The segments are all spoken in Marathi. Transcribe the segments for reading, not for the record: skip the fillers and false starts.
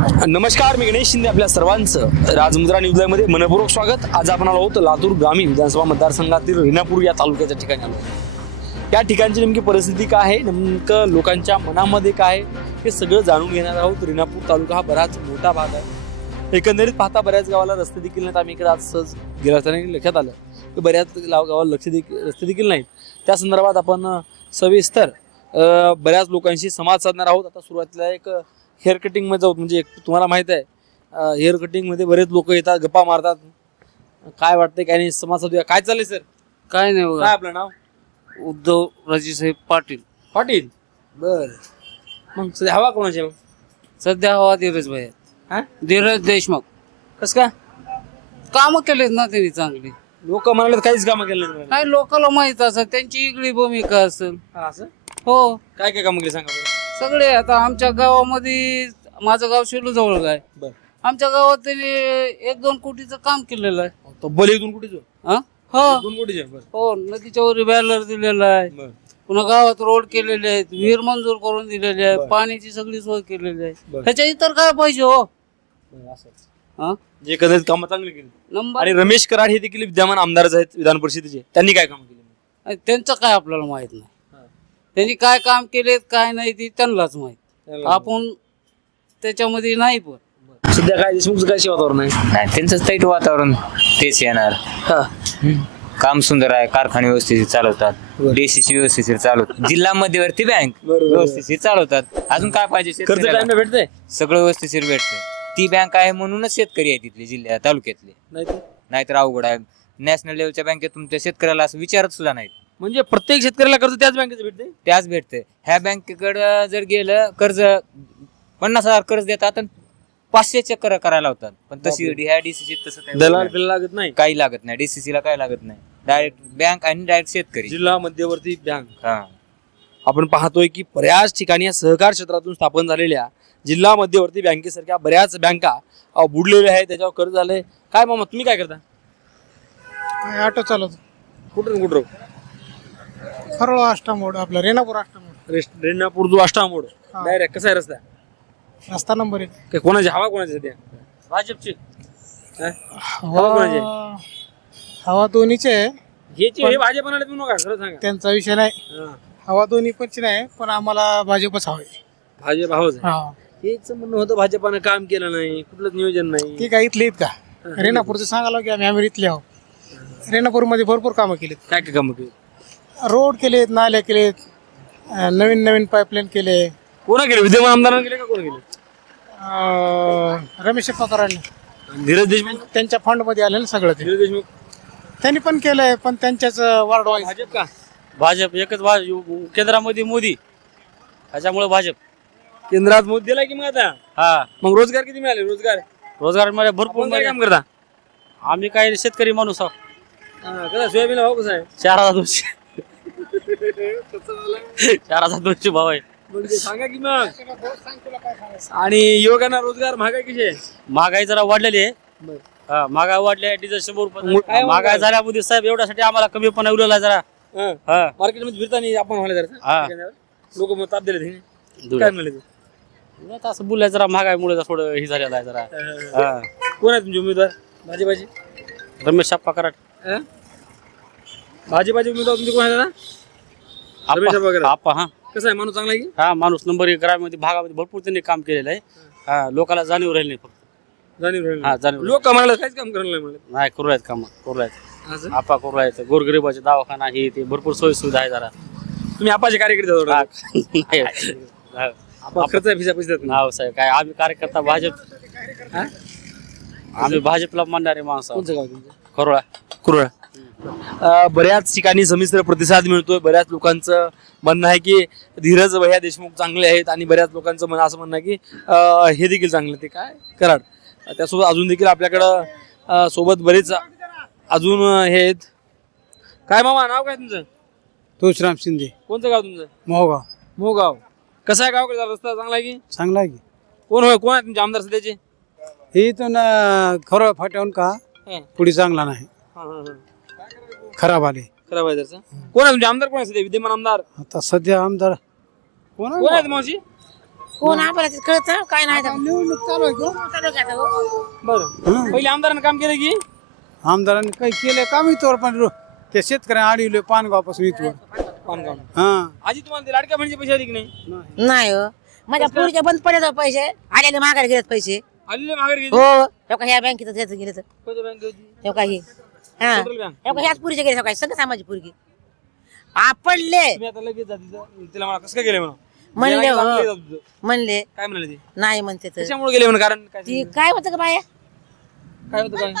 नमस्कार, मी गणेश शिंदे. आपल्या सर्वांचं राजमुद्रा न्यूज मध्ये मनपूर्वक स्वागत. आज आपण आलो आहोत लातूर ग्रामीण विधानसभा मतदारसंघातील रेणापूर या तालुक्याच्या ठिकाणी आलो. या ठिकाणची नेमकी परिस्थिती काय आहे, नेमकं लोकांच्या मनामध्ये काय आहे, हे सगळं जाणून घेणार आहोत. रेणापूर तालुका हा बराच मोठा भाग आहे. एकंदरीत पाहता बऱ्याच गावाला रस्ते देखील नाहीत. आम्ही इकडे आज सहज गेल्या असताना लक्षात आलं की बऱ्याच गावाला रस्ते देखील नाहीत. त्या संदर्भात आपण सविस्तर बऱ्याच लोकांशी संवाद साधणार आहोत. आता सुरुवातीला एक हेअर कटिंग मध्ये जाऊ. म्हणजे तुम्हाला माहित आहे हेअर कटिंग मध्ये बरेच लोक येतात, गप्पा मारतात. काय वाटतंय काय नाही, संवाद साधूया. काय चाललंय सर? काय नाही बघा. काय आपलं नाव? उद्धव राजेसाहेब पाटील. पाटील, बर. मग सध्या हवा कोणाची? मग सध्या हवा धीरज भाई. हा, धीरज देशमुख. कस का? काम केलेत ना त्यांनी चांगली. लोक म्हणाले काहीच कामं केलं नाही. काय लोकांना माहित असेल त्यांची इकडे भूमिका असेल. असं हो, काय काय कामं केली सांगा बरं. सगळे. आता आमच्या गावामध्ये, माझं गाव शेलू जवळ आहे. बर. आमच्या गावात त्यांनी 1-2 कोटीचं काम केलेलं आहे. तब्बल 1-2 कोटीचं? हा, हो 2 कोटीचं. बर. हो, नदीच्या वर बॅलर दिलेला आहे. बर. पुन्हा गावात रोड केलेले आहेत, विहीर मंजूर करून दिलेली आहे, बर. पाण्याची सगळी सोय केलेली आहे. बर. ह्याच्या इतर काय पाहिजे हो. असं हा, जे कदाचित कामं चांगली केली. नंबर. आणि रमेश कराड हे देखील विद्यमान आमदारच आहेत विधान परिषदेचे. त्यांनी काय काम केले? त्यांचं काय आपल्याला माहित नाही. त्यांनी काय काम केले काय नाही ते त्यांनाच माहित. आपण त्याच्यामध्ये नाही. पण सध्या काय देशमुखचं काय वातावरण आहे? नाही, त्यांचं टाईट वातावरण तेच येणार. काम सुंदर आहे, कारखाने व्यवस्थित चालवतात, डीसीसी व्यवस्थित चालवतात, जिल्हा मध्यवर्ती बँक व्यवस्थित चालवतात. अजून काय पाहिजे? कर्ज टाइमला भेटतंय, सगळं व्यवस्थित भेटतंय. ती बँक आहे म्हणूनच शेतकरी आहे तिथले, जिल्ह्या तालुक्यातले. नाहीतर अवघड आहे. नॅशनल लेवलच्या बँकेत तुमच्या शेतकऱ्याला असं विचारत सुद्धा नाहीत. म्हणजे प्रत्येक शेतकऱ्याला कर्ज त्याच बँकेचं भेटते? त्याच भेटते. ह्या बँकेकडे जर गेलं कर्ज 50,000 कर्ज देतात आणि 500 चक्कर करायला होतात. पण तशी ह्या डीसीसी तसं काही दलाल बिल लागत नाही, काही लागत नाही. डीसीसी ला काही लागत नाही. डायरेक्ट बँक आणि डायरेक्ट शेतकरी. जिल्हा मध्यवर्ती बँक. हा, आपण पाहतोय की बऱ्याच ठिकाणी या सहकार क्षेत्रातून स्थापन झालेल्या जिल्हा मध्यवर्ती बँकेसारख्या बऱ्याच बँका बुडलेल्या आहेत, त्याच्यावर कर्ज झालंय. काय मामा, तुम्ही काय करता? ऑटो चालवतो. कुठून कुठं? खरोळ आष्टामोड, आपला रेणापूर आष्टामोड. रेणापूर जो आष्टामोड डायरेक्ट. कसा आहे रस्ता? रस्ता नंबर 1. काय कोणाची हवा? कोणाची सध्या? भाजपची. हवा कोणाची? हवा दोन्हीचे आहे. हे भाजप म्हणाले म्हणून का? खरं सांगा. त्यांचा विषय नाही. हा. हवा दोन्ही पण नाही, पण आम्हाला भाजपच हवंय. भाजप हवाच आहे. हेच म्हणणं होतं, भाजपानं काम केलं नाही, कुठलंच नियोजन नाही. ते काय इथले आहेत का? रेणापूरचं सांगायला की आम्ही इथले आहोत. रेणापूर मध्ये भरपूर कामं केलीत. काय काय कामं केली? रोड केलेत, नाल्या केलेत, नवीन नवीन पाईपलाईन केले. कोणा केले? विद्यमान आमदारांना केले का कोण केले? रमेश पवारांनी. धीरज देशमुख त्यांच्या फंड मध्ये आले ना सगळं ते. धीरज देशमुख त्यांनी पण केलंय, पण त्यांच्याच वार्ड वाईज. भाजप का? भाजप एकच. केंद्रामध्ये मोदी, त्याच्यामुळे भाजप. केंद्रात मोदी दिला की मग आता? हा, मग रोजगार किती मिळाले? रोजगार मध्ये भरपूर. काय काम करता? आम्ही काय शेतकरी माणूस आहोत. कसा सोयाबीन भाव कसा आहे? 4,200. 4,200 भाव आहे. म्हणजे सांगा की मग. आणि युवकांना रोजगार, महागाई कशी आहे? महागाई जरा वाढलेली आहे. हा, महागाई वाढली आहे. डिझेल 100 रुपये महागाई झाल्यामध्ये साहेब एवढ्यासाठी आम्हाला कमी पण उरलेला जरा. मार्केटमध्ये फिरताना आपण म्हणाले लोक मग ताप दिले. काय म्हणले? असं बोलायचं जरा महागाईमुळे थोडं हे झालेलं आहे जरा. कोण आहे तुमचे उमेदवार? भाजपाचे रमेश अप्पा कराड. भाजपाचे उमेदवार तुमचे कोण आहे दादा? रमेश अप्पा कराड. अप्पा. हा, कसं आहे? माणूस चांगला आहे की? हा, माणूस नंबर 1. ग्रामीण भागामध्ये भरपूर त्यांनी काम केलेलं आहे. हा, लोकांना जाणीव राहिली नाही फक्त. जाणीव लोक म्हणाले काहीच काम करायला नाही म्हणले. नाही, करू आहेत काम, करू आहेत. आपा करू आहेत. गोरगरिबाचे दवाखाना हे ते भरपूर सोयी सुविधा आहे. जरा तुम्ही आपाचे कार्यकर्ते खर्च पैसे नाव साहेब काय, आम्ही कार्यकर्ता भाजप. आम्ही भाजपला मानणारे माणसं. कोणचं गाव तुमचं? खरोळा. कुरळा. बऱ्याच ठिकाणी संमिश्र प्रतिसाद मिळतोय. बऱ्याच लोकांचं म्हणणं आहे की धीरज भैया देशमुख चांगले आहेत, आणि बऱ्याच लोकांचं असं म्हणणं आहे की हे देखील चांगले. ते काय कराड. त्यासोबत अजून देखील आपल्याकडं सोबत बरेच अजून हे आहेत. काय मामा, नाव काय तुमचं? तुळशीराम शिंदे. कोणतं गाव तुमचं? मोहगाव. मोहगाव. कसा आहे गाव? रस्ता चांगला आहे की? चांगला आहे की. कोण आहे तुमचे आमदार सध्याचे? हे इथून खरोळ फाट्याहून का पुढे चांगला नाही, खराब आले. खराब आहे त्याचं. कोण आहे तुमचे आमदार? कोण आहे सध्या विद्यमान आमदार? आता सध्या आमदार कोण आहेत मावशी? कोण आपल्याला ते कळतं काय नाही आता. निवडणूक चालू आहे का? चालू आहे आता, हो. बरं पहिले आमदारांनी काम केलं की आमदारांनी काही केलं काम इथवर पण ते शेतकऱ्यांना अडवले पानगावपासून इथवर. पानगाव हा आजी तुम्हाला ते लाडक्या बहिणीचे पैसे आले की नाही नाही हो माझ्या पुढच्या बंद पडले पैसे आलेले माघारी गेलेत पैसे. आलेले माघारी हो गेले तेव्हा ह्या बँकेत गेले तर कोणत्या बँक होती तेव्हा ही हा सेंट्रल बँक तेव्हा ह्याच पुरीचे गेले सकाळी सगळं सामाजिक पुरगी आपडले तुम्ही आता लगेच जा तिथं तिला मला कसं काय गेले म्हणून म्हणले गेला की हो. लागले जात तुझं. म्हणले काय म्हणाले ते नाही म्हणते तर कशामुळे गेले म्हणून कारण काय ती काय होतं का बाया काय होतं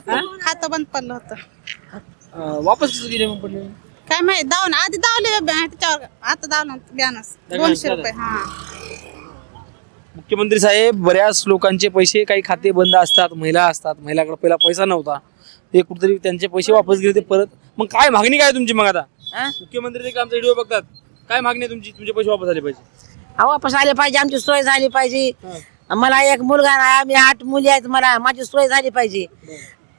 काय खातं बंद पडलं होतं वापस कसं गेले मग पडले काय माहिती दावून आधी दावले त्याच्यावर आता दावलं ब्यानस 200 रुपये हा मुख्यमंत्री साहेब बऱ्याच लोकांचे पैसे काही खाते बंद असतात महिला असतात महिलाकडे पहिला पैसा नव्हता ते कुठेतरी त्यांचे पैसे वापस गेले ते परत मग काय मागणी काय तुमची मग आता हा? मुख्यमंत्री देखील आमचा व्हिडिओ बघतात काय मागणी आहे तुमची तुमचे पैसे वापस आले पाहिजे अहो, वापस आले पाहिजे आमची सोय झाली पाहिजे मला एक मुलगा नाही आम्ही 8 मुली आहेत मला माझी सोय झाली पाहिजे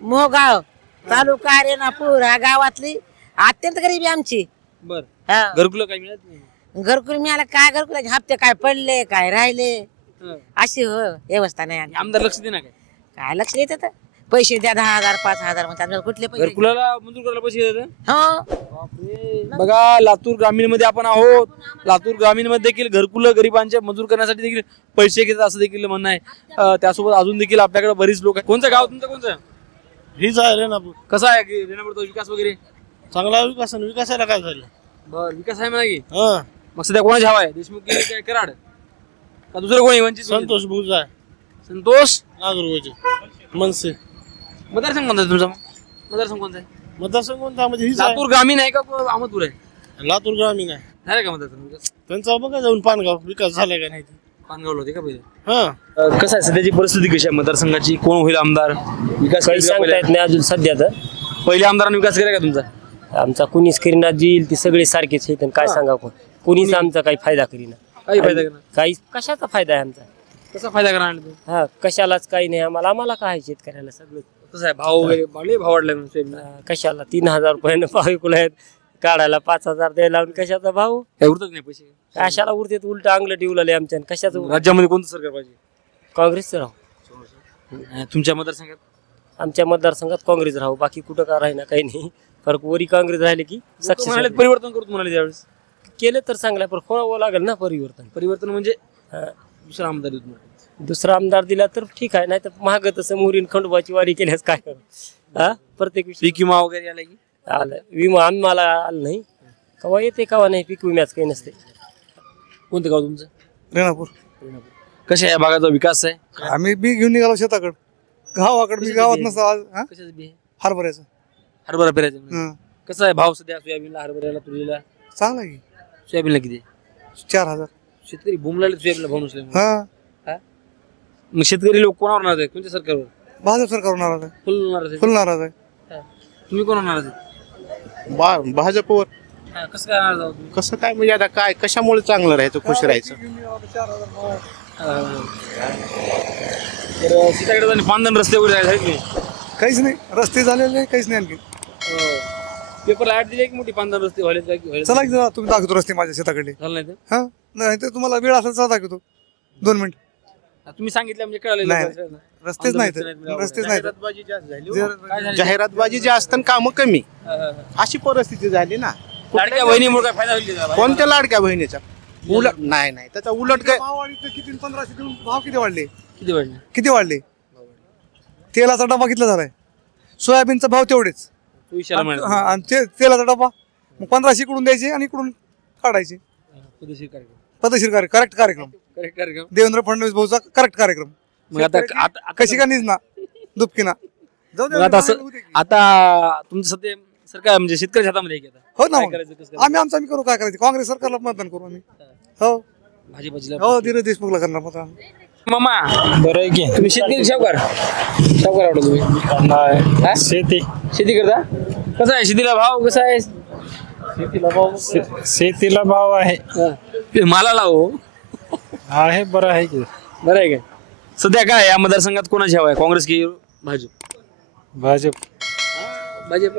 मोगाव तालुका रेणापूर ह्या गावातली अत्यंत गरीबी आमची बर हा. घरकुलं काय मिळत नाही घरकुल मिळाला काय घरकुलाचे हप्ते काय पडले काय राहिले हं. अशी हो व्यवस्था नाही आमची. आमदार लक्ष दे ना काय काय लक्ष देतात पैसे द्या 10,000 5,000 म्हणतात कुठले पैसे घरकुलाला मंजूर करायला पैसे देतात हो बघा लातूर ग्रामीण मध्ये आपण आहोत लातूर ग्रामीण मध्ये देखील घरकुल गरिबांचे मंजूर करण्यासाठी देखील पैसे घेतात असं देखील म्हणणं आहे त्यासोबत अजून देखील आपल्याकडे बरीच लोक आहेत कोणतं गाव तुमचं कोणतं हीच आहे रेणापूर. कसं आहे की रेणापूरचा विकास वगैरे चांगला विकासाला काय झालं बर विकास आहे म्हणा की हा मग सध्या कोणाची हवा आहे देशमुख की काय कराड का दुसरं कोणी वंचित संतोष भुजा आहे संतोष नागरगोचे मनसे मतदारसंघ कोणता आहे तुमचा मतदारसंघ कोणता आहे मतदारसंघ कोणता म्हणजे हीच आहे लातूर ग्रामीण आहे का अहमदपूर आहे लातूर ग्रामीण आहे झालं का मतदारसंघ विकास त्यांचा बघा जाऊन पानगाव विकास झालाय का नाही ते. पानगावला होते का पहिले हा कसं आहे सध्याची परिस्थिती कशी आहे मतदारसंघाची कोण होईल आमदार विकास काही केला का सांगता पहिले? येत नाही अजून सध्या तर पहिले आमदारांनी विकास केला का तुमचा आमचा कुणीच करीना जी येईल ती सगळे सारखेच आहेत आणि काय सांगा कोण कुणीच आमचा काही फायदा करीना काही फायदा करणार काही कशाचा फायदा आहे आमचा कसा फायदा करणार तू हा कशालाच काही नाही आम्हाला काय शेतकऱ्याला सगळं कसं आहे भाव वगैरे भाव वाढला म्हणून सोयाबीनला. कशाला 3,000 रुपयानं भाव विकला आहेत काढायला 5,000 द्यायला लावून कशाचा भाव काय उरतच नाही पैसे कशाला उरते उलट अंगलं ठेवलेले आमच्या आणि कशाचं राज्यामध्ये कोणतं सरकार पाहिजे काँग्रेसचं राहू तुमच्या मतदारसंघात आमच्या मतदारसंघात काँग्रेस राहू बाकी कुठं का राहीना काही नाही फरक वरी काँग्रेस राहिले की म्हणाले सक्सेस परिवर्तन करतो म्हणाले त्यावेळेस केलं तर चांगलं आहे, पण खोळावं लागेल ना परिवर्तन परिवर्तन म्हणजे हा. दुसरा आमदार येत नाही. दुसरा आमदार दिला तर ठीक आहे नाही तर महाग तसं मोरीन खंडोबाची वारी केल्यास काय करू हा प्रत्येक विषयी पीक विमा वगैरे आला की आलं विमा आम्हाला आलं नाही कवा येते कवा नाही पीक विम्याच काही नसते कोणतं गाव तुमचं रेणापूर कशा या भागाचा विकास आहे आम्ही बी घेऊन निघालो शेताकडे गावाकडे मी गावात नसतो आज हा? कशाचं बी आहे? हरभऱ्याचं हरभरा पेरायचं हं. कसं आहे भाव सध्या सोयाबीनला हरभऱ्याला तुरीला चांगला आहे की सोयाबीनला किती आहे? 4,000 शेतकरी भूमला सोयाबीनला भाव नसले हा मग शेतकरी लोक कोणावर नाराज आहे कोणत्या सरकारवर भाजप सरकार नाराज आहे फुल नाराज आहे फुल नाराज आहे तुम्ही कोणावर नाराज आहे भाजपवर कसं काय नाराज आहोत तुम्ही? कसं काय म्हणजे आता काय कशामुळे चांगलं राहायचं खुश राहायचं तर सीताकडे जाणे पांधन रस्ते वगैरे आहेत की काहीच नाही रस्ते झालेले नाही, काहीच नाही आणखी पेपरला ऍड दिली की मोठी पांधन रस्ते व्हायला व्हायला चला की जरा तुम्ही दाखवतो रस्ते माझ्या शेताकडे झालं नाही तर हा नाही तर तुम्हाला वेळ असेल चला दाखवतो 2 मिनिट तुम्ही सांगितलं म्हणजे कळालं नाही. लोकांना. रस्तेच नाहीत रस्तेच नाहीत जाहिरातबाजी जास्त झाली हो. काय झालं? जाहिरातबाजी जास्त आणि कामं कमी अशी परिस्थिती झाली ना लाडक्या बहिणीमुळे काय फायदा होईल का? कोणत्या लाडक्या बहिणीचा उलट नाही त्याचा उलट काय भाव वाढले किती 1500 देऊन भाव किती वाढले किती वाढले किती वाढले तेलाचा डबा कितला झालाय सोयाबीनचा भाव तेवढेच तू विचारला म्हणाला. हा आणि तेलाचा डबा मग 1500 इकडून द्यायचे आणि इकडून काढायचे पद्धतशीर कार्यक्रम पद्धतशीर करेक्ट कार्यक्रम करेक्ट कार्यक्रम देवेंद्र फडणवीस भाऊचा करेक्ट कार्यक्रम मग आता कशी का निजना दुपकीना जाऊ मग आता असं आता तुमचं सध्या सरकार म्हणजे शेतकरी हातामध्ये आहे की आता हो ना काय मग. करायचं कसं करायचं? आम्ही करू काय करायचं काँग्रेस सरकारला मतदान करू आम्ही हो भाजीपाजीला हो धीरज देशमुखला करणार मतदान मामा बरं आहे की तुम्ही शेतकरी सावकार आवडा तुम्ही हा? शेती शेती करता कसं आहे शेतीला भाव कसा आहे शेतीला भाव आहे ते मालाला हो आहे बरं आहे की बरं आहे का सध्या काय या मतदारसंघात कोणाची हवा आहे काँग्रेस की भाजप भाजप भाजप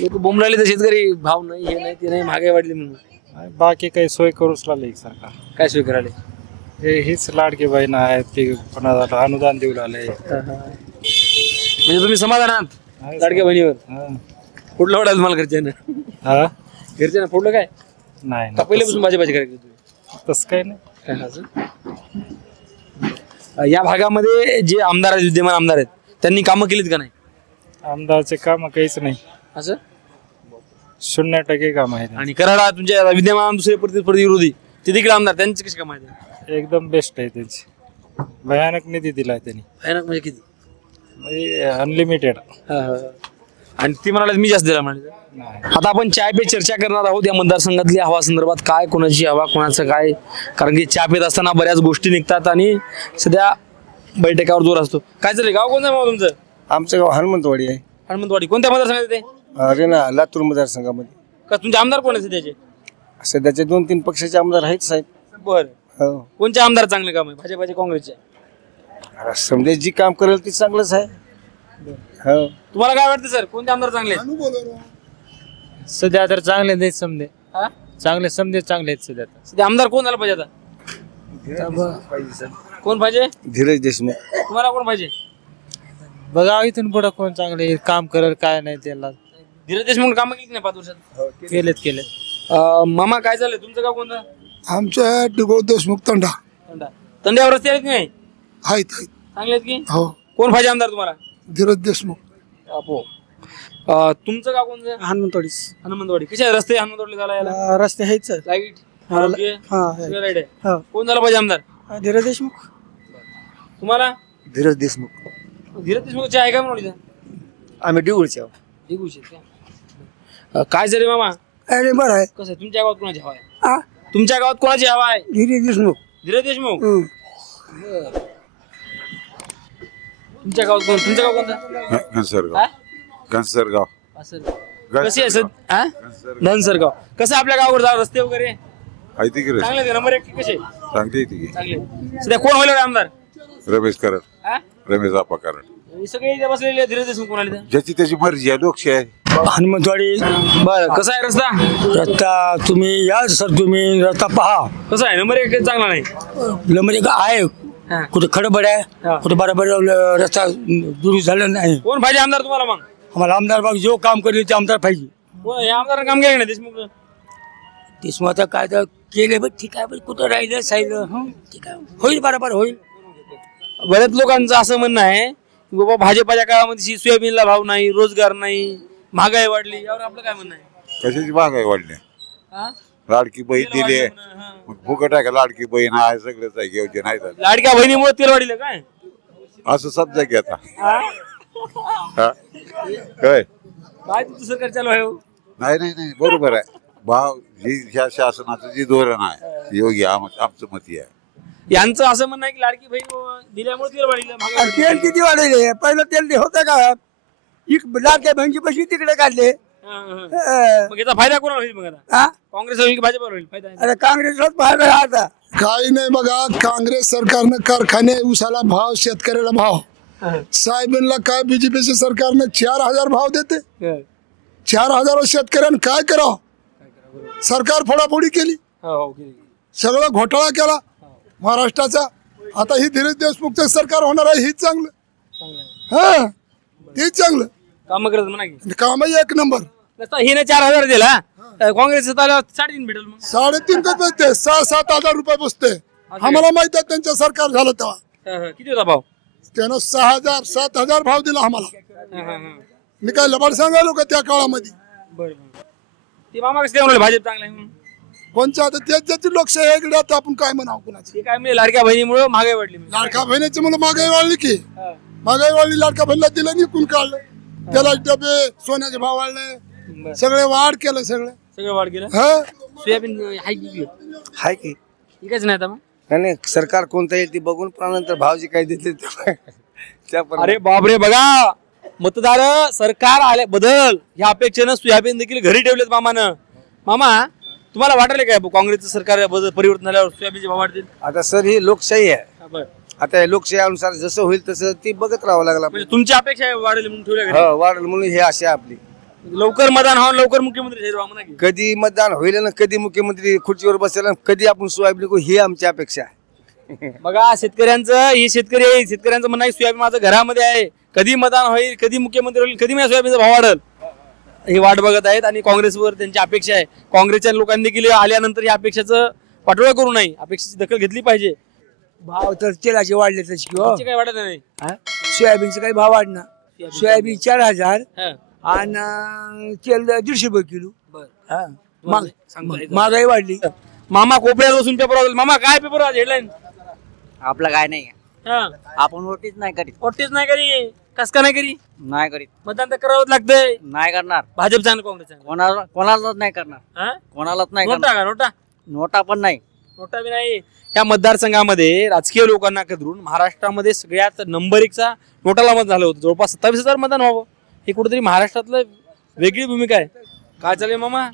लोक बोंबलाले तर शेतकरी भाव नाही हे नाही ते नाही महागाई वाढली म्हणून बाकी काही सोय करूच लागले सरकार काय सोय करायला हीच लाडकी बहीण आहे ती कोणाला अनुदान देऊ लागले. म्हणजे तुम्ही समाधानात लाडक्या बहिणीवर कुठलं वाटायला तुम्हाला घरच्यांना? घरच्यांना फोडलं काय नाही का पहिल्यापासून भाजपाचे कार्यकर्ते? तसं काही नाही. या भागामध्ये जे आमदार आहेत, विद्यमान आमदार आहेत, त्यांनी कामं केलीत का नाही? आमदारचे काम काहीच नाही, असं 0% काम आहे. आणि कराडा तुमच्या विद्यमान दुसरे प्रतिस्पर्धी विरोधी ते देखील आमदार, त्यांची कशी कामं आहेत? एकदम बेस्ट आहे त्यांची. भयानक निधी दिलाय त्यांनी, भयानक म्हणजे किती? म्हणजे अनलिमिटेड. आणि ती म्हणाले मी जास्त दिला म्हणाले. आता आपण चाय पे चर्चा करणार आहोत या मतदारसंघातली हवा संदर्भात. काय कोणाची हवा, कोणाचं काय, कारण की चहा पेत असताना बऱ्याच गोष्टी निघतात आणि सध्या बैठकावर जोर असतो. काय चाललंय? गाव कोणतं आहे तुमचं? आमचं गाव हनुमंतवाडी आहे. हनुमंतवाडी कोणत्या मतदारसंघात येते? अरे ना, लातूर मतदारसंघामध्ये. का तुमचे आमदार कोण आहे सध्याचे? सध्याचे 2-3 पक्षाचे आमदार आहेत साहेब. बरं, हो. कोणचे आमदार चांगले काम आहे? भाजपाचे, काँग्रेसचे? समजा जी काम करेल ती चांगलंच आहे. हो. तुम्हाला काय वाटतं सर, कोणते आमदार चांगले आहेत? सध्या तर चांगले नाहीत समजे. चांगले समजे चांगले आहेत सध्या. सध्या आमदार कोण झाला पाहिजे आता? कोण पाहिजे? धीरज देशमुख. तुम्हाला कोण पाहिजे? बघा इथून पुढे कोण चांगले काम करेल काय नाही त्याला. धीरज देशमुख कामं केली नाही 5 वर्षात? केलेत. मामा काय झालं? तुमचं गाव कोणतं? आमच्या टिगोळ देशमुख तंडा. तंड्यावर रस्ते आहेत की नाही? आहेत. चांगले आहेत की? हो. कोण पाहिजे आमदार तुम्हाला? धीरज देशमुख. तुमचं गाव कोणतं? हनुमंतवाडी. हनुमंतवाडी. कसे आहे रस्ते हनुमंतवाडी झाला याला? रस्ते आहेत सर. लाईट, आरोग्य, सगळं राईट आहे. कोण झाला पाहिजे आमदार? धीरज देशमुख. तुम्हाला? धीरज देशमुख. धीरज देशमुखची आहे का म्हणून? आम्ही डिगुळचे आहोत. काय झाले मामा? अरे बरं आहे. कसं तुमच्या गावात कोणाची हवा आहे? तुमच्या गावात कोणाची हवा आहे? धीरज देशमुख. धीरज देशमुख. तुमच्या गावात कोण? तुमचं गाव कोणतं? घनसरगाव. घनसरगाव. कशी आहे सर? धनसरगाव. कसं आपल्या गावावर जा रस्ते वगैरे चांगले? नंबर 1 कसे? चांगली चांगले. सध्या कोण होईल आमदार? रमेश करड. रमेश आपा करड. सगळे इथे बसलेले धीरज देशमुख कोणाला? ज्याची त्याची मर्जी आहे, लोकशाही. हनुमंतवाडी. बरं, कसा आहे रस्ता? रस्ता तुम्ही या सर, तुम्ही रस्ता पहा. कसा आहे? नंबर 1 चांगला नाही. नंबर 1 आहे, कुठे खडबड आहे, कुठे बरोबर रस्ता दुरुस्त झाला नाही. कोण पाहिजे आमदार तुम्हाला मग? आम्हाला आमदार बाग जो काम करेल ते आमदार पाहिजे. या आमदारानं काम केलं नाही देशमुख? देशमुख आता काय तर केले बघ, ठीक आहे, कुठं राहिलं साहिलं, ठीक आहे, होईल बरोबर होईल. बऱ्याच लोकांचं असं म्हणणं आहे की बाबा भाजपाच्या काळामध्ये सोयाबीनला भाव नाही, रोजगार नाही, महागाई वाढली. यावर आपलं काय म्हणणं आहे? कशाची महागाई वाढली? लाडकी बहीण दिली, फुकट आहे का? लाडकी बहीण आहे, सगळंच आहे, योजना आहे. लाडक्या बहिणीमुळे तेल वाढलं काय? असं समजा की आता काय तुमचं सरकार चालू आहे? नाही बरोबर आहे. भाव जी ह्या शासनाचं जे धोरण आहे योग्य आमचं मत आहे. यांचं असं म्हणणं आहे की लाडकी बहीण दिल्यामुळे तेल वाढलं. तेल किती वाढले? पहिलं तेल होतं का? लाडक्या बहिणीची पैसे तिकडे काढले. मग याचा फायदा कोणाला होईल मग आता? काँग्रेस होईल की भाजपवर होईल फायदा? अरे काँग्रेसलाच फायदा आहे आता. काही नाही बघा, काँग्रेस सरकारनं कारखाने, उसाला भाव, शेतकऱ्याला भाव. साहेबांना काय बीजेपीच्या सरकारनं 4000 भाव देते. 4000 शेतकऱ्यांना काय करावं? सरकार फोडाफोडी केली, सगळं घोटाळा केला महाराष्ट्राचा. आता ही धीरज देशमुखचं सरकार होणार आहे, हीच चांगलं. हा, तेच चांगलं काम करत म्हणा की काम 1 नंबर. हिने 4000 दिला, काँग्रेस 3.5 भेटेल. 3.5 का बसते? 6-7 हजार रुपये बसते. आम्हाला माहित आहे त्यांचं सरकार झालं तेव्हा किती होता भाव? त्यानं 6,000-7,000 भाव दिला आम्हाला. मी काय लबाड सांगायलो का त्या काळामध्ये? ते मामा कसं काय भाजप चांगला आहे? कोणच्या आता त्याच ज्याची लोकशाही आहे इकडे, आता आपण काय म्हणावं कुणाची? काय म्हणजे लाडक्या बहिणीमुळे महागाई वाढली. लाडक्या बहिणीची मुलं महागाई वाढली की महागाई वाढली. लाडक्या बहिणीला दिलं निघून काढलं, त्याला डबे सोन्याचे भाव वाढले, सगळे वाढ केलं, सगळं वाढ केलं. सोयाबीन हाय की ठीकच नाही आता मग? नाही, सरकार कोणतं येईल ती बघून नंतर भावजी काय देते त्या. अरे बापरे, बघा मतदार सरकार आले बदल ह्या अपेक्षेनं सोयाबीन देखील घरी ठेवलेत मामानं. मामा तुम्हाला वाटले काय काँग्रेसचं सरकार बदल परिवर्तन झाल्यावर सोयाबीनचे भाव वाढतील? आता सर ही लोकशाही आहे. आता लोकशाही अनुसार जसं होईल तसं ती बघत राहावं लागला. म्हणजे तुमची अपेक्षा आहे वाढेल म्हणून ठेवल्या? वाढेल म्हणून हे आशा आपली. लवकर मतदान व्हावं, लवकर मुख्यमंत्री म्हणा की. कधी मतदान होईल ना, कधी मुख्यमंत्री खुर्चीवर बसेल, कधी आपण सोयाबीन ही आमची अपेक्षा आहे. बघा शेतकऱ्यांचं हे शेतकऱ्यांचं म्हणणं आहे सोयाबीन माझं घरामध्ये आहे, कधी मतदान होईल, कधी मुख्यमंत्री होईल, कधी माझ्या सोयाबीनचा भाव वाढेल हे वाट बघत आहेत. आणि काँग्रेसवर त्यांची अपेक्षा आहे. काँग्रेसच्या लोकांनी देखील आल्यानंतर या अपेक्षाचं पाठोळा करू नये, अपेक्षेची दखल घेतली पाहिजे. भाव तर तेलाचे वाढले तसे किंवा काय वाटत नाही. सोयाबीनचे काही भाव वाढणार. सोयाबीन 4000 आणि तेल 150 रुपये किलो. महागाई वाढली. मामा कोपऱ्यात बसून पेपर. मामा काय पेपर आज हेडलाईन? आपलं काय नाही आपण वोटीच नाही करीत. वोटीच नाही करी. कस का नाही करी? नाही करीत. मतदान तर करावंच लागतंय. नाही करणार. भाजप आणि काँग्रेस कोणालाच नाही करणार. कोणालाच नाही नोटा नोटा पण नाही. नोटा बी नाही. या मतदारसंघामध्ये राजकीय लोकांना कधरून महाराष्ट्रामध्ये सगळ्यात नंबर 1चा नोटाला मत झालं होतं. जवळपास 27,000 मतदान व्हावं हे कुठेतरी महाराष्ट्रातलं वेगळी भूमिका आहे. काय चालेल मामा?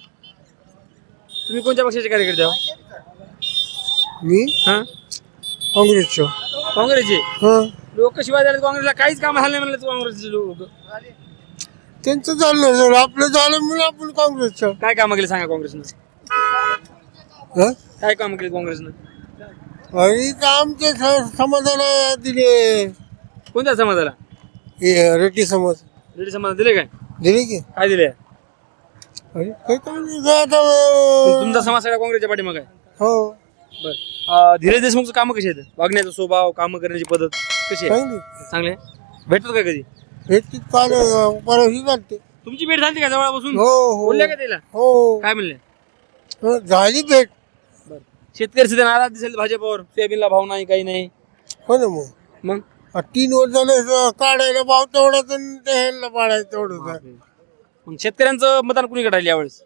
तुम्ही कोणत्या पक्षाचे कार्यकर्ते आहो? मी काँग्रेसचे. लोक शिवाय झाले काँग्रेसला काहीच काम झालं नाही म्हणलं. काँग्रेसचे लोक त्यांचं चाललं आपलं झालं म्हणून आपण काँग्रेसचं. काय काम केले सांगा काँग्रेसनं? काय काम केले काँग्रेसनं? आमच्या समाजाला दिले. कोणत्या समाजाला? रेड्डी समाज. रेड्डी समाज दिले काय? दिले की काय दिले? तुमचा समाज सगळ्या काँग्रेसच्या पाठीमागे आहे. हो. बर. धीरज देशमुखचं काम कशी आहेत? वागण्याचा स्वभाव, काम करण्याची पद्धत कशी आहे? चांगले. भेटतात का कधी? भेटतील. परवाही घालते. तुमची भेट झाली का जवळपासून? हो. बोलले का त्याला? हो. काय म्हणले? झाली भेट. शेतकरी सुद्धा नाराज दिसेल भाजपवर. सोयाबीनला भाव नाही, काही नाही. हो ना. मग 3 वर्ष झाले काढायला भाव तेवढाच ह्याला पाडायचं तेवढं. मग शेतकऱ्यांचं मतदान कुणी काढायला यावेळेस?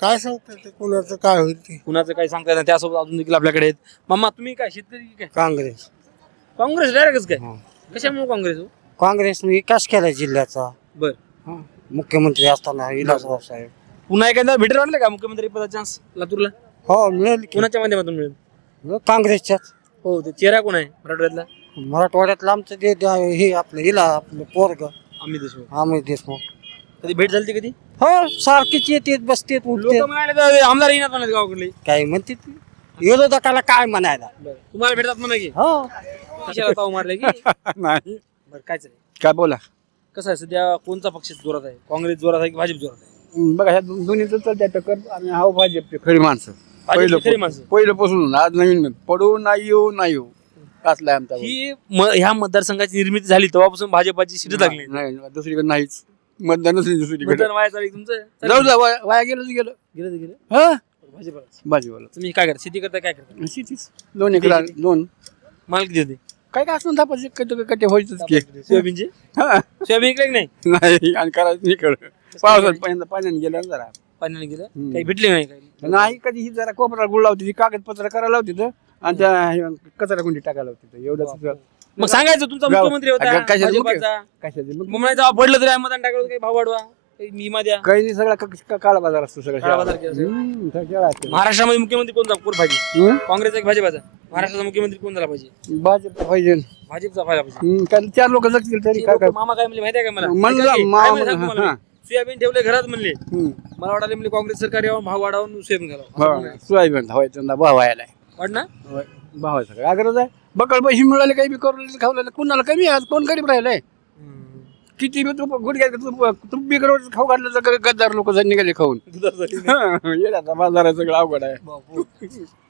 काय सांगतात कुणाचं काय होईल ते? कुणाचं काही सांगता येणार. त्यासोबत अजून देखील आपल्याकडे आहेत. मामा तुम्ही काय शेतकरी काय? काँग्रेस. काँग्रेस डायरेक्टच काय? कशामुळे काँग्रेस? काँग्रेसने विकास केला जिल्ह्याचा. बर. मुख्यमंत्री असताना विलासराव साहेब. पुन्हा एखादा भेटेल वाटलं का मुख्यमंत्री पदाचा चान्स लातूरला? हो मिळेल. कुणाच्या माध्यमातून मिळेल? काँग्रेसच्याच. हो. ते चेहरा कोण आहे मराठवाड्यातला? मराठवाड्यातलं आमचं हे आपलं हिला आपलं पोरग अमित देशमुख. कधी भेट झाली कधी? हो. सारखीच येतेत बसतेत उठते. आमदार येणार म्हणाले गावाकडले. काय म्हणते विरोधकाला काय म्हणायला? तुम्हाला भेटतात म्हणा की? हो. कशाला ताव मारले की? नाही. बरं काय चालेल? काय बोला. कसं आहे सध्या कोणता पक्ष जोरात आहे? काँग्रेस जोरात आहे की भाजप जोरात आहे? बघा ह्या दोन्हीचं चालत्या टक्कर. आणि हा भाजपचे खरी माणसं. पहिल्यापासून आज नवीन पडू नाही येऊ असलाय आमचा. ही ह्या मतदारसंघाची निर्मिती झाली तेव्हापासून भाजपाची सीट लागली नाही. दुसरीकडे नाहीच मतदानच नाही. दुसरीकडे मतदान वाया चालेल तुमचं. जाऊ वाया गेलं. हा भाजीपाला. तुम्ही काय करता? शेती करता? काय करता? शेतीच. 2 एकर 2 माल किती होते? काय काय असं दापाचे कटे व्हायचंच की. सोयाबीनचे? सोयाबीन इकडे नाही. आणि करायचं इकडं पावसात पाण्याने गेलं जरा. पाण्याने गेलं काही भेटले नाही? नाही. कधी ही जरा कोपरा गुळ लावते, कागदपत्र करायला लावते आणि त्या कचरा कुंडी टाकायला होती. एवढं मग सांगायचं तुमचा मुख्यमंत्री होता कशाचं पडलं तरी मतदान टाकलं काही भाव वाढवा नियमा द्या. काही नाही. सगळा काळा बाजार असतो. सगळा महाराष्ट्रामध्ये मुख्यमंत्री कोण पाहिजे? काँग्रेसचा भाजपाचा? महाराष्ट्राचा मुख्यमंत्री कोण झाला पाहिजे? भाजप पाहिजे. भाजपचा पाहिजे. 4 लोक जगतील तरी काय. मामा काय म्हणले माहिती आहे का मला? सोयाबीन ठेवले घरात म्हणले. मला वाटायला म्हणले काँग्रेस सरकार यावं, भाव वाढवून सोयाबीन घालावं. सोयाबीन व्हायचं भाव व्हायला वाढ ना. भावाचं काय गरज आहे? बकल पैसे मिळाले काही बी करून खावले. कुणाला कमी आज कोण गरीब राहिलाय? किती बी तूप बी खाऊ घातलं तर गद्दार लोक निघाले खाऊन. बाजारात सगळं अवघड आहे.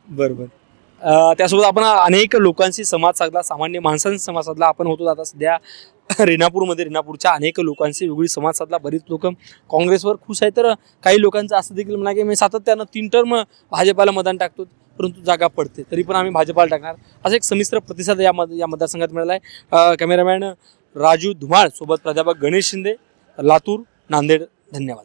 बरोबर. त्यासोबत आपण अनेक लोकांशी संवाद साधला, सामान्य माणसांशी संवाद साधला. आपण होतो आता सध्या रेणापूरच्या अनेक लोकांशी वेगळी संवाद साधला. बरीच लोक काँग्रेसवर खुश आहे, तर काही लोकांचं असं देखील म्हणा की मी सातत्यानं 3 टर्म भाजपाला मतदान टाकतो परंतु जागा पडते तरी पण आम्ही भाजपाला टाकणार, असा एक संमिश्र प्रतिसाद या मतदारसंघात मिळाला आहे. कॅमेरामॅन राजू धुमाळ सोबत प्राध्यापक गणेश शिंदे, लातूर, नांदेड. धन्यवाद.